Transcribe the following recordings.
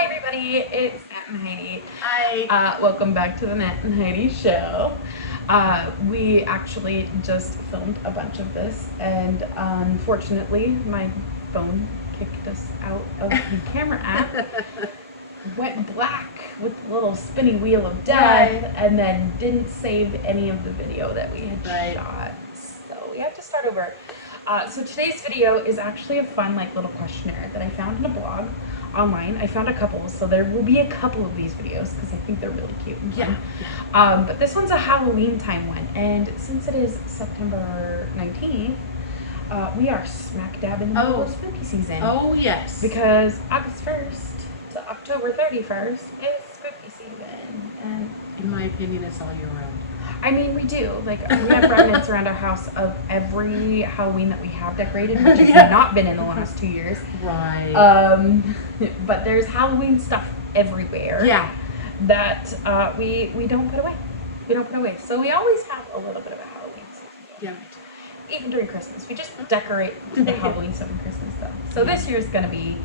Hi everybody, it's Matt and Heidi. Hi. Welcome back to the Matt and Heidi show. We actually just filmed a bunch of this, and unfortunately, my phone kicked us out of the camera app. Went black with the little spinny wheel of death, Right. and then didn't save any of the video that we had Right. shot. So we have to start over. So today's video is actually a fun little questionnaire that I found in a blog online. I found a couple, so there will be a couple of these videos because I think they're really cute and fun. Yeah. But this one's a Halloween time one, and since it is September 19th, we are smack dab in the middle of spooky season. Oh, yes. Because August 1st to October 31st is spooky season, and in my opinion, it's all year round. I mean, we do. We have remnants around our house of every Halloween that we have decorated, which has not been in the last 2 years. Right. But there's Halloween stuff everywhere. Yeah. That we don't put away. We don't put away. So we always have a little bit of a Halloween season. Yeah. Even during Christmas, we just decorate the Halloween stuff and Christmas stuff. So this year's gonna be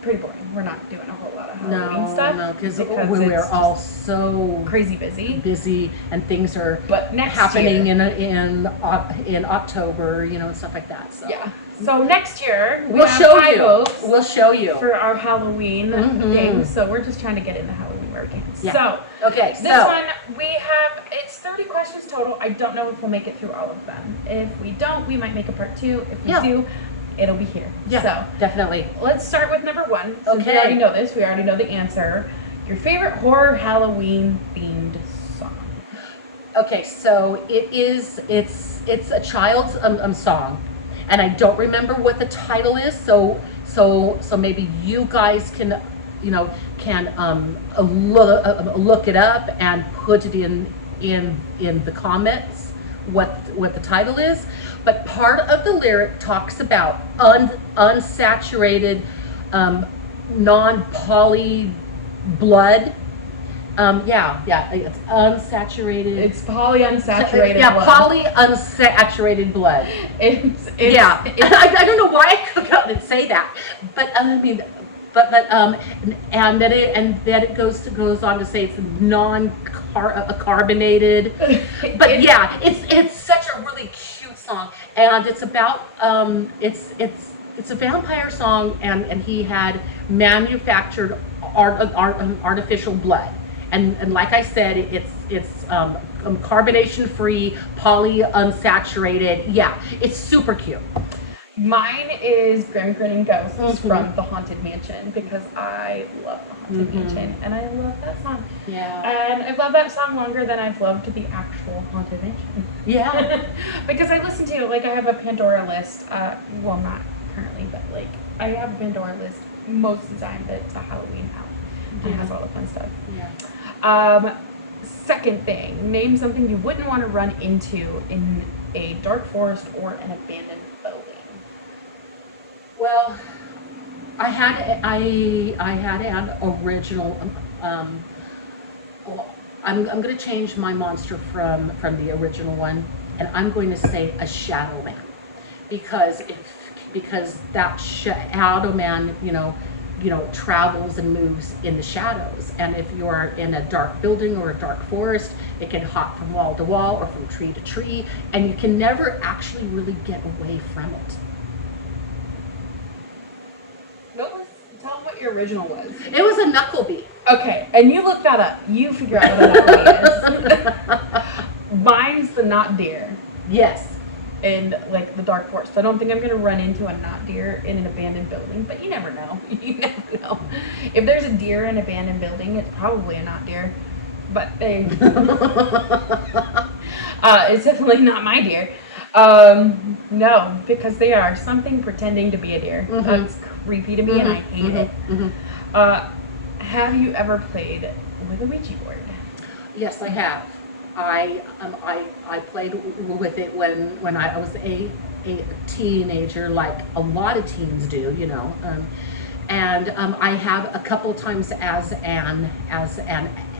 pretty boring. We're not doing a whole lot of Halloween stuff. No, because we're all so crazy busy, and things are next happening year, in October, and stuff like that. So yeah. So next year we'll show you. Hopes we'll show you for our Halloween thing. So we're just trying to get into Halloween where we can. Yeah. So okay, this one we have. It's 30 questions total. I don't know if we'll make it through all of them. If we don't, we might make a part 2. If we do, it'll be here. Yeah, so definitely. Let's start with number 1. Since Okay. we already know this. We already know the answer. Your favorite horror Halloween themed song? Okay, so it's a child's song, and I don't remember what the title is. So maybe you guys can look it up and put it in the comments what the title is. But part of the lyric talks about unsaturated, non-poly blood. It's unsaturated. It's polyunsaturated Yeah, blood. polyunsaturated blood. It's I don't know why I could go out and say that, but I mean, and then it goes on to say it's carbonated. But it's such a really cute song, and it's about it's a vampire song, and he had manufactured artificial blood. And like I said, it's carbonation free, polyunsaturated. Yeah, it's super cute. Mine is Grim Grinning Ghosts from The Haunted Mansion, because I love The Haunted Mansion, and I love that song. Yeah. And I've loved that song longer than I've loved the actual Haunted Mansion. Yeah. Because I listen to, I have a Pandora list, well, not currently, but I have a Pandora list most of the time that's a Halloween house. And it has all the fun stuff. Yeah. Second thing, name something you wouldn't want to run into in a dark forest or an abandoned building. Well, I had an original. I'm going to change my monster from the original one, and I'm going to say a shadow man, because that shadow man, travels and moves in the shadows. And if you're in a dark building or a dark forest, it can hop from wall to wall or from tree to tree, and you can never actually really get away from it. Tell them what your original was. It was a Knucklebee. Okay, and you look that up. You figure out what a Knucklebee is. Mine's the knot deer. Yes. In the dark forest. I don't think I'm gonna run into a knot deer in an abandoned building, but you never know. You never know. If there's a deer in an abandoned building, it's probably a knot deer. But it's definitely not my deer. No, because they are something pretending to be a deer. That's creepy to me, and I hate it. Have you ever played with a Ouija board? Yes, I have. I played with it when I was a teenager, like a lot of teens do, and I have a couple times as an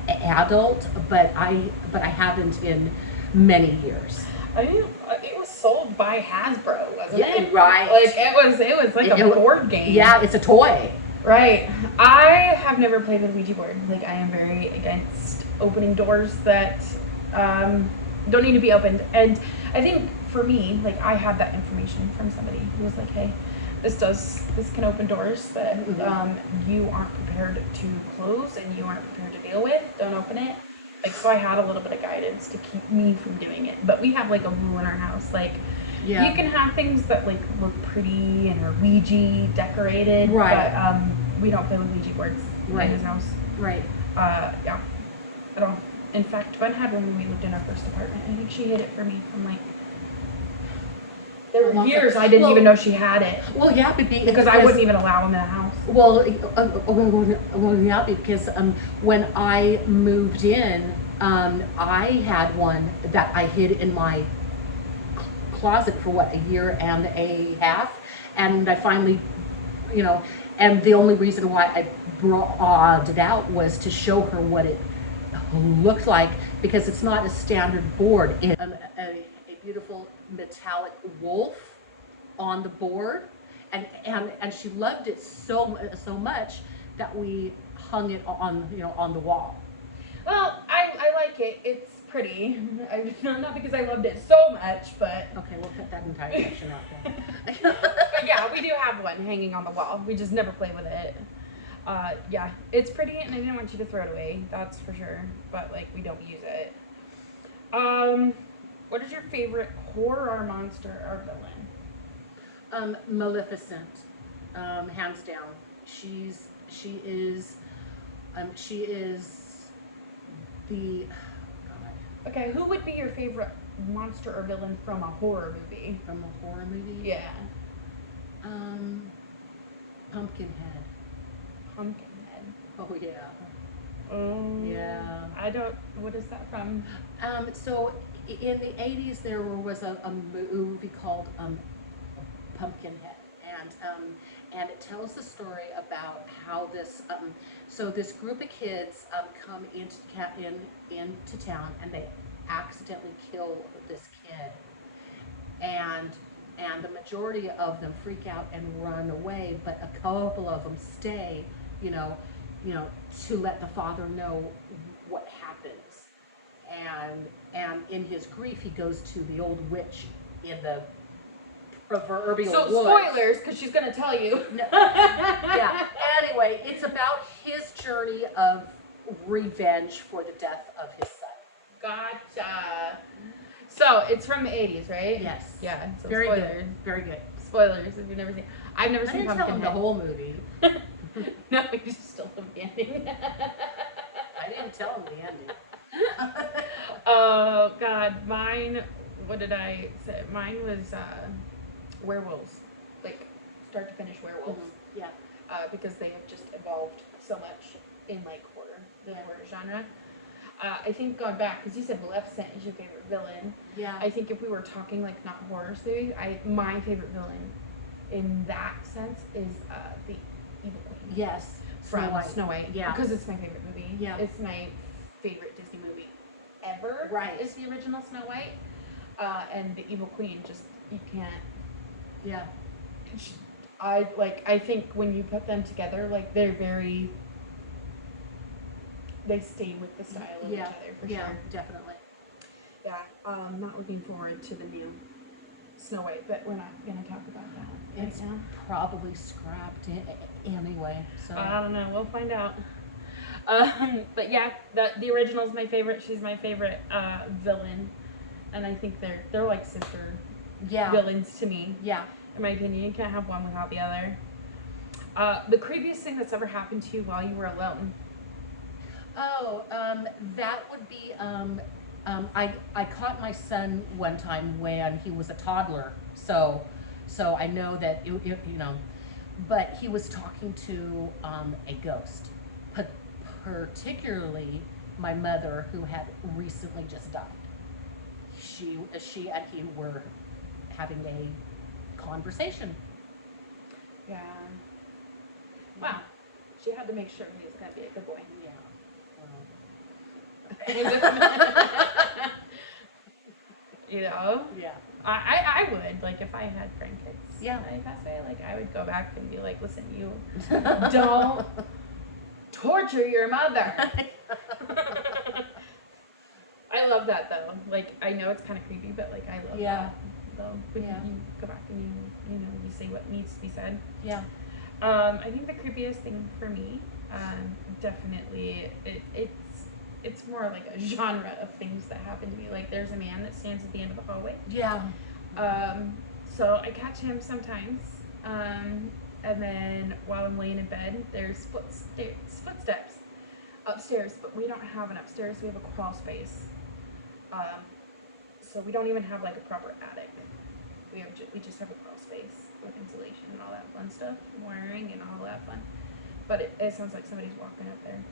adult, but I haven't in many years. I mean, it was sold by Hasbro, wasn't it? Right. It was like a board game. Yeah, it's a toy. Right. I have never played with Ouija board. Like, I am very against opening doors that don't need to be opened. And I think for me, like, I had that information from somebody who was like, hey, this can open doors that you aren't prepared to close and you aren't prepared to deal with. Don't open it. Like, so I had a little bit of guidance to keep me from doing it. But we have, like, a rule in our house. Like, you can have things that, like, look pretty and are Ouija decorated. Right. But we don't play with Ouija boards in his house. Right. Yeah. At all. In fact, Ben had one when we lived in our first apartment. I think she hid it for me. I'm like, there were years I didn't even know she had it. Well, yeah, because I wouldn't even allow them in the house. Well, yeah, because when I moved in, I had one that I hid in my closet for what, a year and a half, and I finally, and the only reason why I brought it out was to show her what it looked like, because it's not a standard board. It's a beautiful metallic wolf on the board, and she loved it so much that we hung it on the wall. Well, I like it. It's pretty. Not because I loved it so much, but okay, we'll cut that entire section out then. But yeah, we do have one hanging on the wall. We just never play with it. Yeah, it's pretty, and I didn't want you to throw it away. That's for sure. But like, we don't use it. What is your favorite horror monster or villain? Maleficent, hands down. She is the. God. Okay, who would be your favorite monster or villain from a horror movie? From a horror movie? Yeah. Pumpkinhead. Pumpkinhead. Oh yeah. Yeah. I don't. What is that from? So in the 80s there was a movie called Pumpkinhead, and it tells the story about how this this group of kids come into town, and they accidentally kill this kid, and the majority of them freak out and run away, but a couple of them stay, to let the father know what happens. And in his grief, he goes to the old witch in the proverbial woods. Spoilers, because she's going to tell you. No. Yeah. Anyway, it's about his journey of revenge for the death of his son. Gotcha. So it's from the 80s, right? Yes. Yeah. So very spoilers. good. Very good. Spoilers if you've never seen. I've never seen Pumpkinhead. I didn't tell him the whole movie. No, you just told him the ending. I didn't tell him the ending. Oh God, mine. What did I say? Mine was werewolves, like start to finish werewolves. Mm-hmm. Yeah. Because they have just evolved so much in like the horror genre. I think going back, because you said Maleficent is your favorite villain. Yeah. I think if we were talking like not horror movies, my favorite villain in that sense is the Evil Queen. Yes. From Snow White. Yeah. Because it's my favorite movie. Yeah. It's my favorite Disney movie ever. Right. Is the original Snow White. And the Evil Queen, just, you can't. Yeah. I think when you put them together, like, they're very, they stay with the style of each other, for sure. Yeah, definitely. Yeah, not looking forward to the new Snow White, but we're not going to talk about that right now. Probably scrapped anyway, so. I don't know, we'll find out. But yeah, the original is my favorite. She's my favorite villain, and I think they're like sister villains to me. Yeah. In my opinion, you can't have one without the other. The creepiest thing that's ever happened to you while you were alone? Oh, that would be, I caught my son one time when he was a toddler, so I know that, but he was talking to a ghost, particularly my mother, who had recently just died. She and he were having a conversation. Yeah. Wow. She had to make sure he was going to be a good boy. Yeah. You know? Yeah. I would, like, if I had grandkids. Yeah. And I passed away, like, I would go back and be like, listen, you don't torture your mother. I love that though. Like, I know it's kind of creepy, but like, I love Yeah. that. So when Yeah. you go back and you say what needs to be said. Yeah. I think the creepiest thing for me, definitely, it's more like a genre of things that happen to me. Like, there's a man that stands at the end of the hallway. Yeah. So I catch him sometimes, and then while I'm laying in bed, there's footsteps upstairs, but we don't have an upstairs. We have a crawl space. So we don't even have like a proper attic. We just have a crawl space with insulation and all that fun stuff, wiring and all that fun. But it sounds like somebody's walking up there.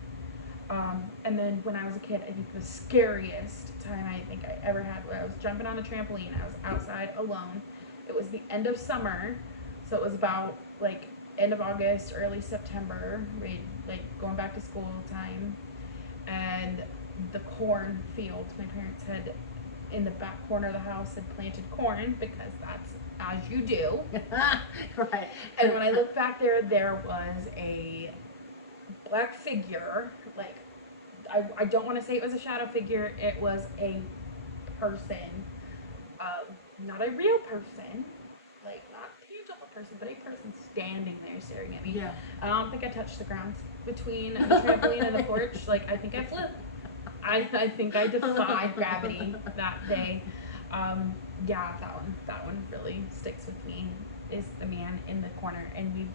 And then when I was a kid, I think the scariest time I think I ever had, where I was jumping on a trampoline, I was outside alone. It was the end of summer, so it was about like end of August, early September, right, like going back to school time, and the corn field. My parents had, in the back corner of the house, had planted corn because that's as you do. Right. And when I looked back there, there was a black figure. Like, I don't want to say it was a shadow figure. It was a person, not a real person, like not a tangible person, but a person standing there staring at me. Yeah. I don't think I touched the ground between the trampoline and the porch. Like, I think I flew. I think I defied gravity that day. Yeah, that one really sticks with me. Is the man in the corner, and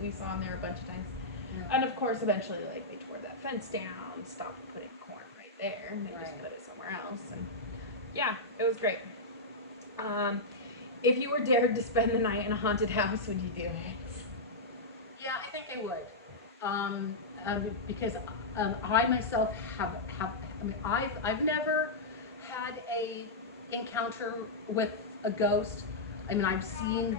we saw him there a bunch of times. Yeah. And of course, eventually, like, they tore that fence down, stopped putting corn right there, and they just Right. put it somewhere else. And yeah, it was great. If you were dared to spend the night in a haunted house, would you do it? Yeah, I think I would. Because I myself have I mean, I've never had a encounter with a ghost. I mean, I've seen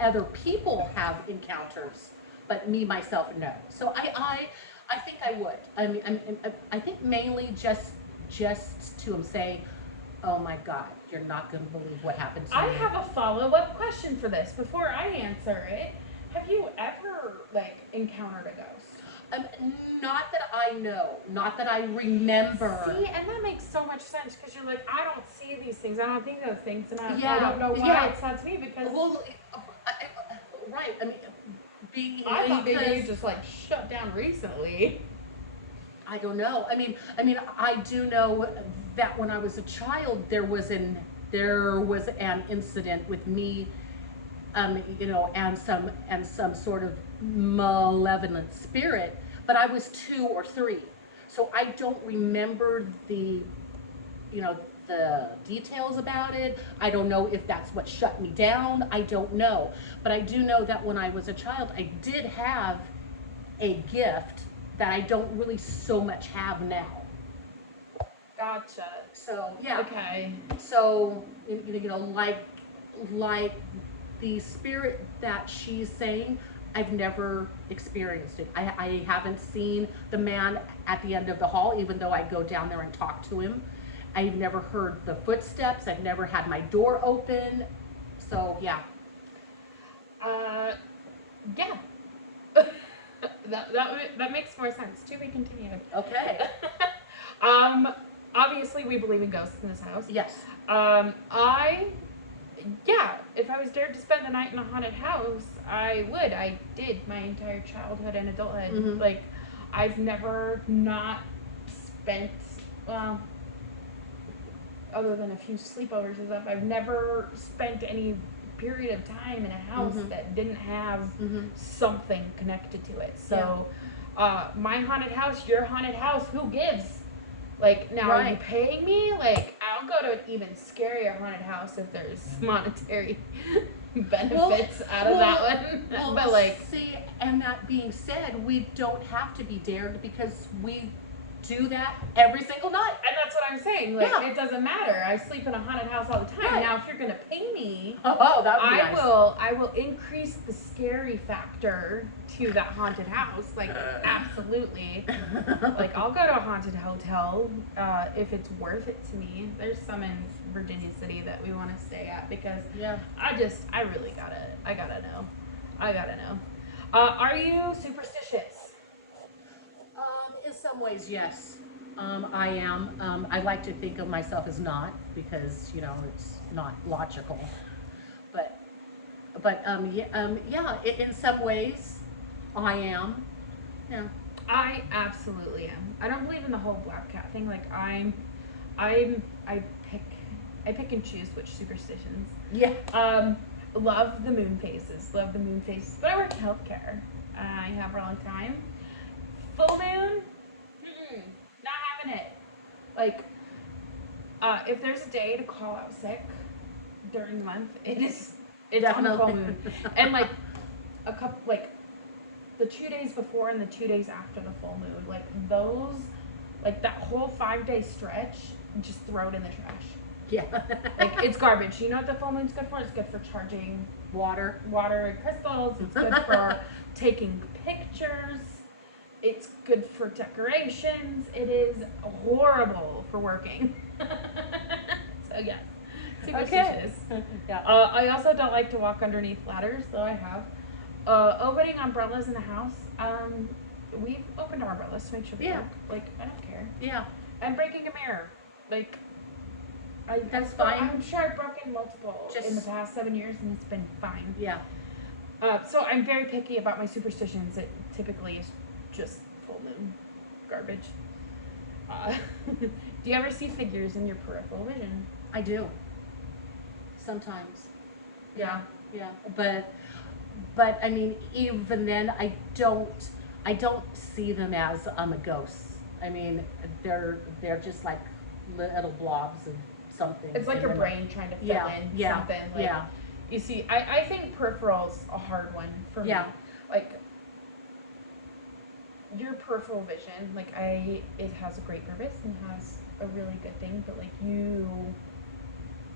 other people have encounters, but me myself, no. So I think I would. I mean, I think mainly just to say, oh my God, you're not going to believe what happened to I me. have a follow-up question for this before I answer it. Have you ever, like, encountered a ghost? Not that I know, not that I remember. See, and that makes so much sense because you're like, I don't see these things, I don't think those things, and I Yeah, don't know why yeah. it's sad to me because Well, right. I mean, I thought maybe you because just like shut down recently. I don't know. I mean, I do know that when I was a child, there was an incident with me, and some sort of malevolent spirit. But I was 2 or 3, so I don't remember the details about it. I don't know if that's what shut me down. I don't know. But I do know that when I was a child, I did have a gift that I don't really so much have now. Gotcha. So, yeah. Okay. So, like the spirit that she's saying, I've never experienced it. I haven't seen the man at the end of the hall, even though I go down there and talk to him. I've never heard the footsteps. I've never had my door open. So, yeah. Yeah. that makes more sense. To be continued. Okay. Obviously we believe in ghosts in this house. Yes. If I was dared to spend the night in a haunted house, I would. I did my entire childhood and adulthood. Mhm. Like, I've never not spent, well, other than a few sleepovers and stuff, I've never spent any period of time in a house Mhm. that didn't have Mhm. something connected to it. So, my haunted house, your haunted house, who gives? Like, now, are you Right. paying me? Like, I'll go to an even scarier haunted house if there's monetary benefits out of that one. Well, But, like, see, and that being said, we don't have to be dared because we do that every single night. And that's what I'm saying. Like, Yeah. it doesn't matter. I sleep in a haunted house all the time. Right. Now, if you're gonna pay me, Oh, that would be nice. I will increase the scary factor to that haunted house. Like, absolutely. Like, I'll go to a haunted hotel if it's worth it to me. There's some in Virginia City that we want to stay at because Yeah. I really gotta know. I gotta know. Are you superstitious? In some ways, yes. I am. I like to think of myself as not because, you know, it's not logical. But, yeah, in some ways, I am. Yeah. I absolutely am. I don't believe in the whole black cat thing. Like I pick and choose which superstitions. Yeah. Love the moon phases. Love the moon phases. But I work in healthcare. I have for a long time. Full moon, not having it. Like, if there's a day to call out sick during the month, it's on the full Definitely. moon. And like a couple, like the 2 days before and the 2 days after the full moon, like those, like that whole 5-day stretch, just throw it in the trash. Yeah. Like, it's garbage. You know what the full moon's good for? It's good for charging Water. water and crystals. It's good for taking pictures. It's good for decorations. It is horrible for working. So yes, superstitious. Yeah. I also don't like to walk underneath ladders, though I have. Opening umbrellas in the house. We've opened our umbrellas to make sure they Yeah. work. Like, I don't care. Yeah. And breaking a mirror. Like, That's fine. I'm sure I've broken multiple in the Just- past 7 years, and it's been fine. Yeah. So I'm very picky about my superstitions. It typically is just full moon garbage. Do you ever see figures in your peripheral vision? I do. Sometimes. Yeah. Yeah. But I mean, even then, I don't see them as a ghost. I mean, they're just like little blobs of something. It's like and your they're brain trying to fill Yeah, in yeah, something. Like, yeah. You see, I think peripheral's a hard one for me. Yeah. Like, your peripheral vision, like it has a great purpose and has a really good thing, but like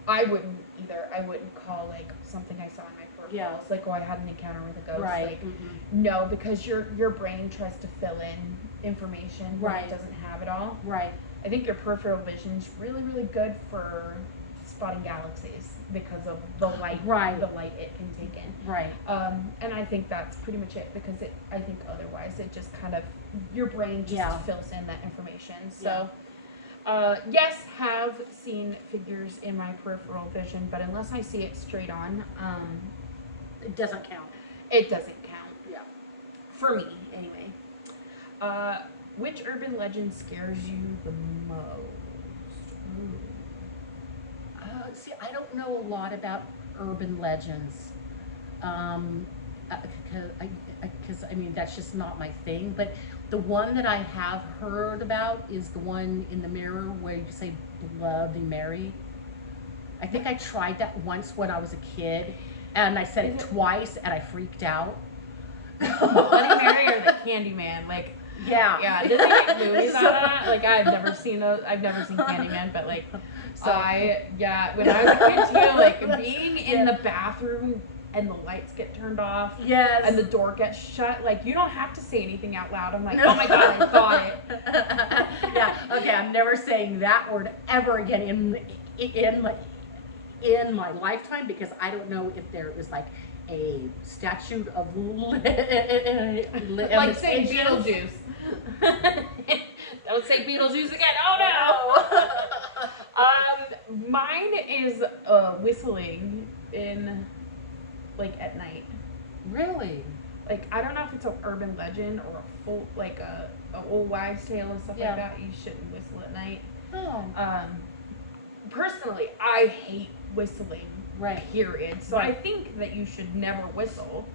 I wouldn't either. I wouldn't call like something I saw in my peripherals, Yeah. like, oh, I had an encounter with a ghost. Right. Like, Mhm. no, because your brain tries to fill in information when Right. it doesn't have it all. Right. I think your peripheral vision is really, really good for spotting galaxies because of the light, Right. the light it can take in. Right. And I think that's pretty much it because I think otherwise it just kind of, your brain just Yeah. fills in that information. So, yes, have seen figures in my peripheral vision, but unless I see it straight on, It doesn't count. it doesn't count. Yeah. For me, anyway. Which urban legend scares you the most? Ooh. See, I don't know a lot about urban legends, because I mean that's just not my thing. But the one that I have heard about is the one in the mirror where you say Bloody Mary. I think I tried that once when I was a kid, and I said it twice, and I freaked out. Bloody Mary or the Candyman? Like, Yeah. yeah, did they make movies out of that? Like, I've never seen those. I've never seen Candyman, but like, So- when I was a kid too, like being in the bathroom and the lights get turned off. Yes. And the door gets shut. Like, you don't have to say anything out loud. I'm like, oh my god, I thought it. Yeah. Okay. I'm never saying that word ever again in my lifetime because I don't know if there is like a statute of Like say Beetlejuice. Don't say Beetlejuice again. Oh no. Mine is whistling in like at night. Really? Like, I don't know if it's an urban legend or a full like a old wives' tale and stuff Yeah. like that. You shouldn't whistle at night. Oh. Personally, I hate whistling. Right. Period. So Right. I think that you should never whistle.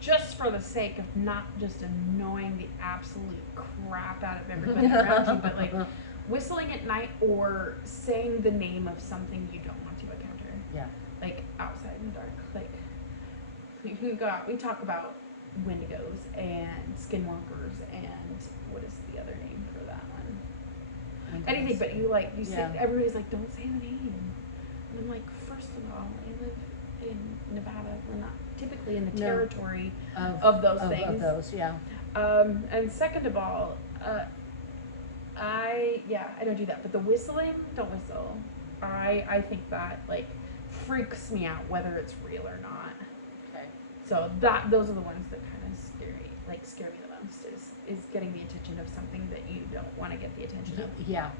Just for the sake of not just annoying the absolute crap out of everybody around you, but like whistling at night or saying the name of something you don't want to encounter. Yeah. Like outside in the dark. Like we go out, we talk about Wendigos and Skinwalkers and what is the other name for that one? Anything, but you say, everybody's like, don't say the name. And I'm like, first of all, I live in Nevada. We're not typically in the territory of those things. Of those, yeah. And second of all, I don't do that. But the whistling, don't whistle. I think that like freaks me out whether it's real or not. Okay. So those are the ones that kind of scare me the most is getting the attention of something that you don't want to get the attention of. Yeah.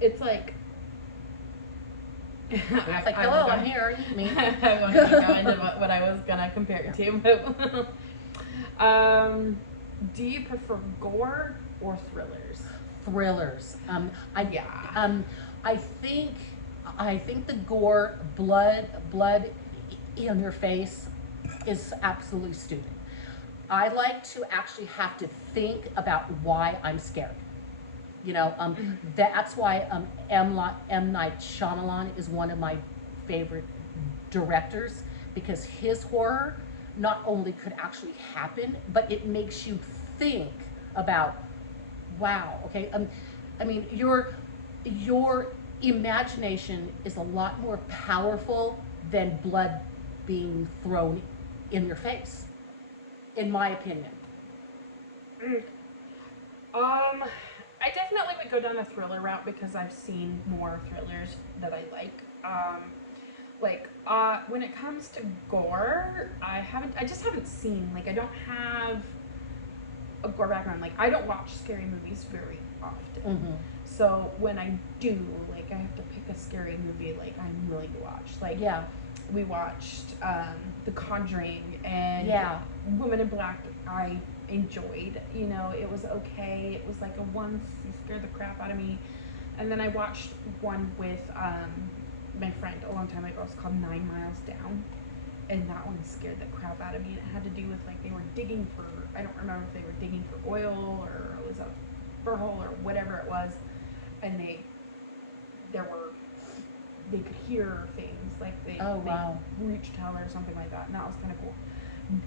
It's like It's like, hello, I'm here. Eat me. I won't even go into what I was gonna compare it to. But do you prefer gore or thrillers? Thrillers. Yeah. I think the gore, blood in your face is absolutely stupid. I like to actually have to think about why I'm scared. You know, that's why M. Night Shyamalan is one of my favorite directors, because his horror not only could actually happen, but it makes you think about, wow, okay, I mean, your imagination is a lot more powerful than blood being thrown in your face, in my opinion. I definitely would go down the thriller route because I've seen more thrillers that I like. When it comes to gore, I just haven't seen, like, I don't have a gore background. Like, I don't watch scary movies very often. Mm-hmm. So when I do, like, I have to pick a scary movie, like, I'm willing to watch. Like, Yeah. we watched The Conjuring and Yeah. Woman in Black. I enjoyed, you know, it was okay. It was like a once, it scared the crap out of me. And then I watched one with my friend a long time ago. It's called 9 Miles Down, and that one scared the crap out of me. And it had to do with, like, they were digging for, I don't remember if they were digging for oil or it was a burr hole or whatever it was, and they could hear things, like they reached hell or something like that, and that was kind of cool.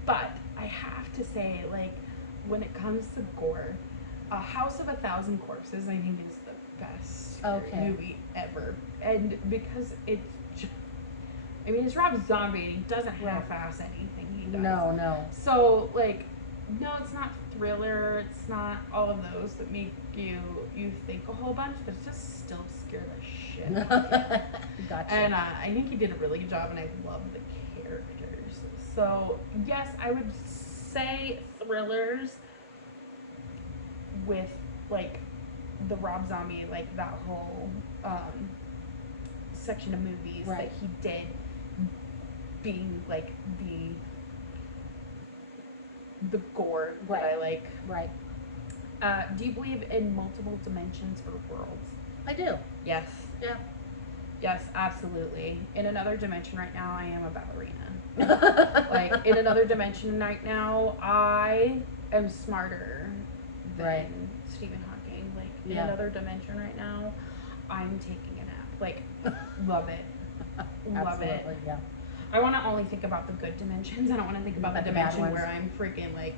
But I have to say, like, when it comes to gore, House of a Thousand Corpses, I think, is the best movie ever. And because it's Rob Zombie, and he doesn't half-ass anything he does. No. So, like, no, it's not thriller, it's not all of those that make you think a whole bunch, but it just still scare the shit out of you. Gotcha. And I think he did a really good job, and I love the characters. So, yes, I would say thrillers with, like, the Rob Zombie, like, that whole section of movies that he did, being, like, the gore that I like. Right. Do you believe in multiple dimensions or worlds? I do. Yes. Yeah. Yes, absolutely. In another dimension right now, I am a ballerina. Like, in another dimension right now, I am smarter than Stephen Hawking. Like, in another dimension right now, I'm taking a nap. Like, love it. Love it. Yeah. I want to only think about the good dimensions. I don't want to think about the dimension where I'm freaking, like,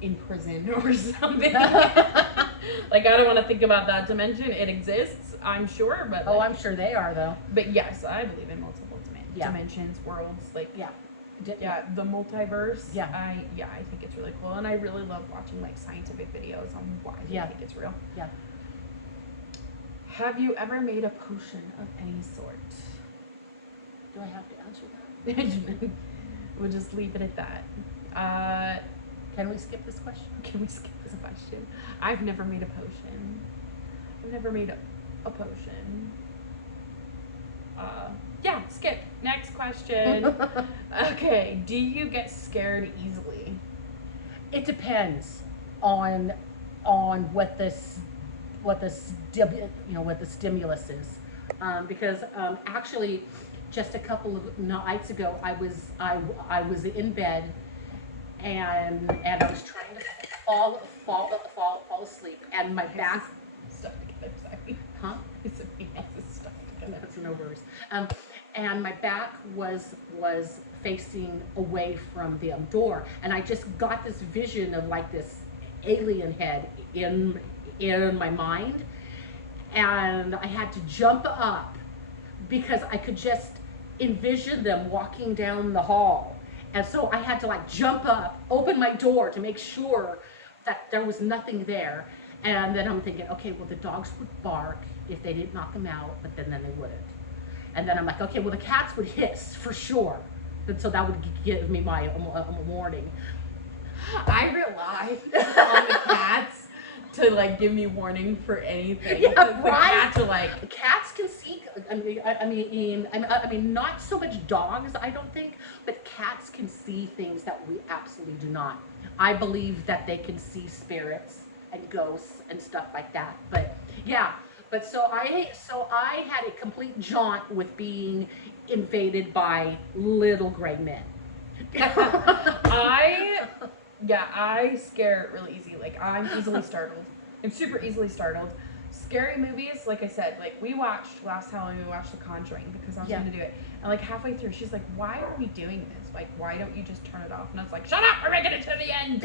in prison or something. Like, I don't want to think about that dimension. It exists, I'm sure, but like, I'm sure they are, though. But yes, I believe in multiple dimensions, worlds, like the multiverse. I think it's really cool, and I really love watching, like, scientific videos on why they think it's real. Yeah. Have you ever made a potion of any sort? Do I have to answer that? We'll just leave it at that. Can we skip this question? Can we skip this question? I've never made a potion. I've never made a potion. Yeah, skip. Next question. Okay, do you get scared easily? It depends on what the stimulus is, because actually, just a couple of nights ago, I was in bed, and I was trying to fall asleep, and my back stuck together. Sorry. Huh? It's a penis stuck together. That's no worries. And my back was facing away from the door, and I just got this vision of like this alien head in my mind, and I had to jump up because I could just envision them walking down the hall. And so I had to like jump up, open my door to make sure that there was nothing there. And then I'm thinking, okay, well, the dogs would bark if they didn't knock them out, but then they wouldn't. And then I'm like, okay, well, the cats would hiss for sure. And so that would give me my warning. I rely on the cats to like give me warning for anything. Yeah, 'Cause the right. cats are like, Cats can see. I mean, not so much dogs, I don't think, but cats can see things that we absolutely do not. I believe that they can see spirits and ghosts and stuff like that. But yeah, but so I had a complete jaunt with being invaded by little gray men. I scare really easy. Like I'm easily startled. I'm super easily startled. Scary movies, like I said, like we watched last Halloween, we watched The Conjuring because I was going to do it. And like halfway through, she's like, "Why are we doing this? Like, why don't you just turn it off?" And I was like, "Shut up! We're making it to the end."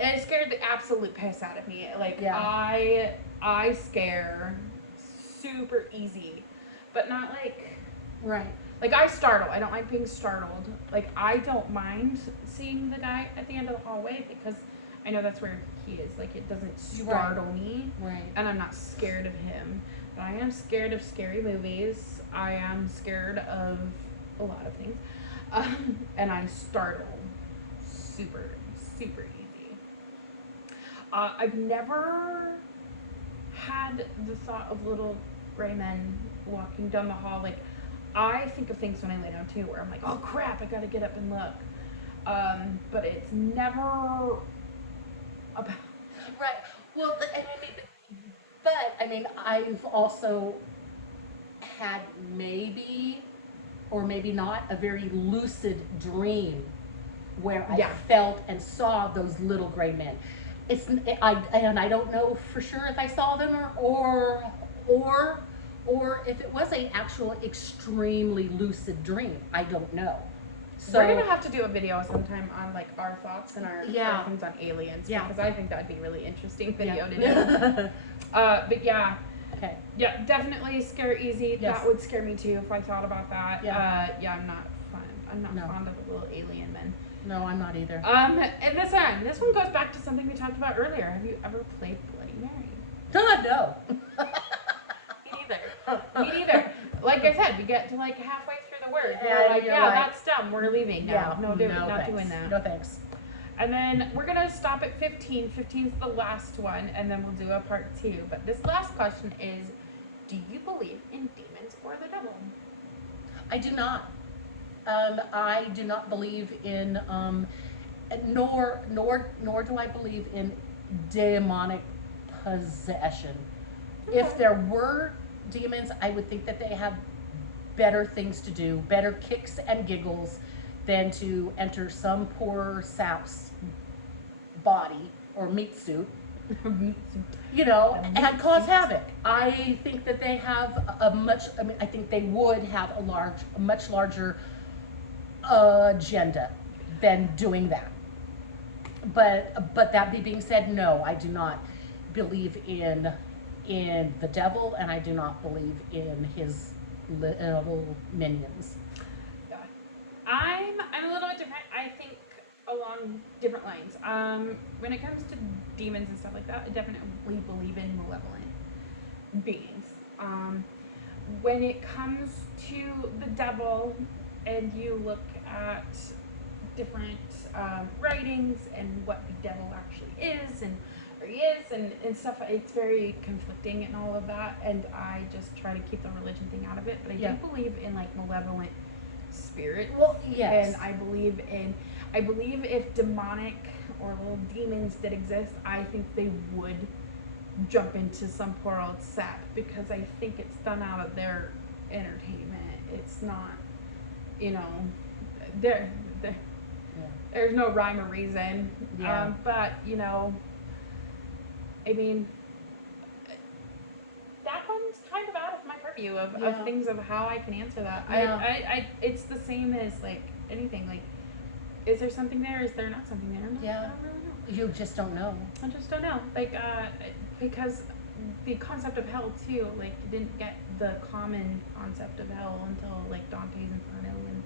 And it scared the absolute piss out of me. Like I scare super easy, but not like. Right. Like, I startle. I don't like being startled. Like, I don't mind seeing the guy at the end of the hallway because I know that's where he is. Like, it doesn't startle me. Right. And I'm not scared of him. But I am scared of scary movies. I am scared of a lot of things. And I startle super, super easy. I've never had the thought of little gray men walking down the hall. Like, I think of things when I lay down too, where I'm like, oh crap, I gotta get up and look. But it's never about. Right. Well, I mean, I've also had maybe, or maybe not, a very lucid dream where I felt and saw those little gray men. I don't know for sure if I saw them or if it was an actual extremely lucid dream. I don't know. So we're gonna have to do a video sometime on like our thoughts and our things on aliens. Yeah. Because I think that'd be a really interesting video to do. But yeah. Okay. Yeah, definitely scare easy. Yes. That would scare me too if I thought about that. Yeah. I'm not fun. I'm not fond of the little alien men. No, I'm not either. And this one goes back to something we talked about earlier. Have you ever played Bloody Mary? No. Me neither. Like I said, we get to like halfway through the word. We're like, that's dumb. We're leaving now. Yeah, Not thanks. doing that. No thanks. And then we're gonna stop at 15. 15 is the last one, and then we'll do a part 2. But this last question is, do you believe in demons or the devil? I do not. I do not believe in nor do I believe in demonic possession. Okay. If there were demons, I would think that they have better things to do, better kicks and giggles than to enter some poor sap's body or meat suit, you know, and cause havoc. I think that they have I think they would have a much larger agenda than doing that. But that being said, no, I do not believe in the devil, and I do not believe in his little minions. Yeah. I'm a little bit different. I think along different lines. When it comes to demons and stuff like that, I definitely believe in malevolent beings. When it comes to the devil, and you look at different writings and what the devil actually is and stuff, it's very conflicting and all of that, and I just try to keep the religion thing out of it, but I do believe in like malevolent spirit. Well, yes. And I believe if demonic or little demons did exist, I think they would jump into some poor old sap, because I think it's done out of their entertainment. It's not, you know, there's no rhyme or reason. Yeah. But, you know, I mean, that one's kind of out of my purview. you of Yeah. things of how I can answer that. Yeah. I it's the same as like anything. Like, is there something there? Is there not something there? I'm like, Yeah. I don't really know. You just don't know. I just don't know. Like, because the concept of hell too, like, you didn't get the common concept of hell until like Dante's Inferno and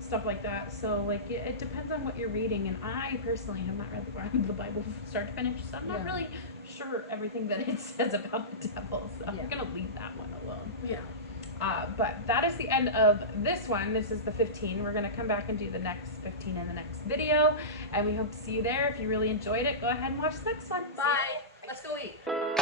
stuff like that. So like, it depends on what you're reading. And I personally have not read the Bible from start to finish, so I'm not Yeah. really sure everything that it says about the devil. So Yeah. I'm gonna leave that one alone. Yeah. But that is the end of this one. This is the 15. We're going to come back and do the next 15 in the next video. And we hope to see you there. If you really enjoyed it, go ahead and watch the next one. See you. Bye. Let's go eat.